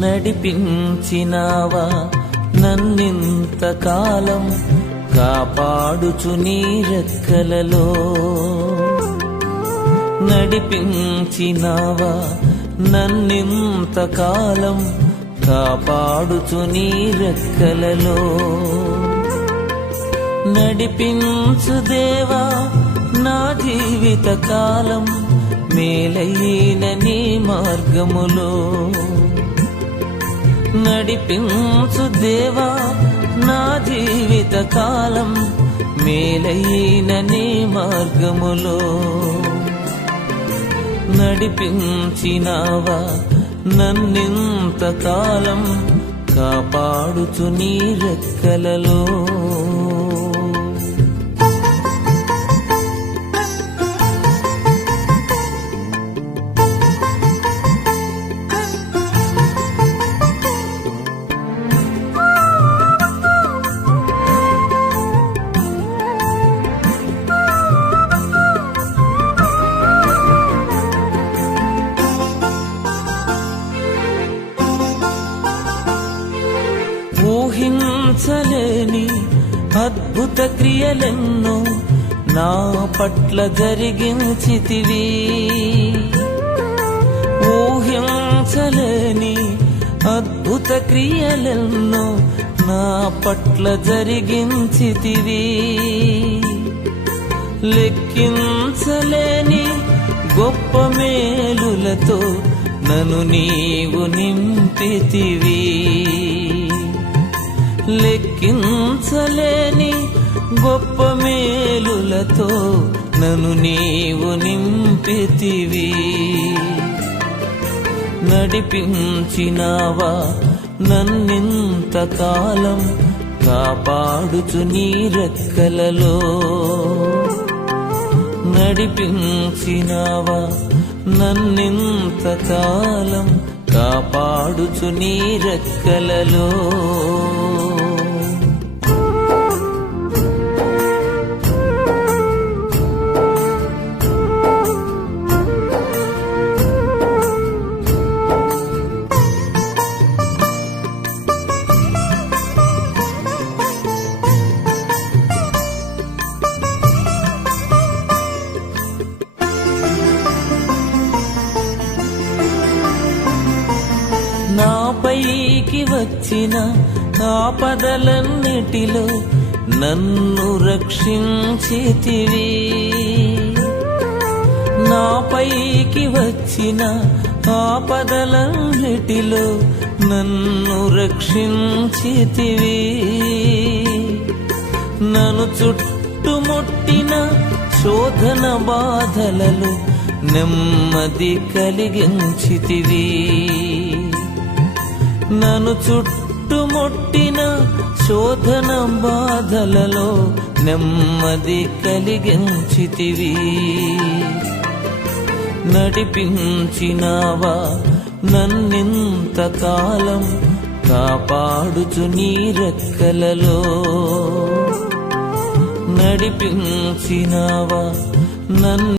నడిపించినావా నన్నింతకాలం, కాపాడుచు నీ రెక్కలలో. నడిపించినావా నన్నింతకాలం, కాపాడుచు నీ రెక్కలలో. నడిపించు దేవా నా జీవిత కాలం, మేలైన నీ మార్గములో. నడిపించు దేవా నా జీవిత కాలం, మేలైన నీ మార్గములో. నడిపించినావా నన్నింతకాలం, కాపాడుచు నీ రెక్కలలో. ఊహించలేని అద్భుత క్రియలెన్నో నా పట్ల జరిగించితివి. ఊహించలేని అద్భుత క్రియలెన్నో నా పట్ల జరిగించితివి. లెక్కించలేని గొప్ప మేలులతో నన్ను నీవు నింపితివి. లెక్కించలేని గొప్ప మేలులతో నన్ను నీవు నింపితివి. నడిపించినావా నన్నింతకాలం, కాపాడుచు నీ రెక్కలలో. నడిపించినావా నన్నింతకాలం, కాపాడుచు నీ రెక్కలలో. నాపైకి వచ్చిన ఆపదలన్నిటిలో నన్ను రక్షించితివి. నాపైకి వచ్చిన ఆపదలన్నిటిలో నన్ను రక్షించితివి. నన్ను చుట్టుముట్టిన శోధన బాధలలో నెమ్మది కలిగించితివి. నన్ను చుట్టుముట్టిన శోధన బాధలలో నెమ్మది కలిగించితివి. నడిపించినావా నన్నింతకాలం, కాపాడుచు నీ రెక్కలలో. నడిపించినావా నన్ను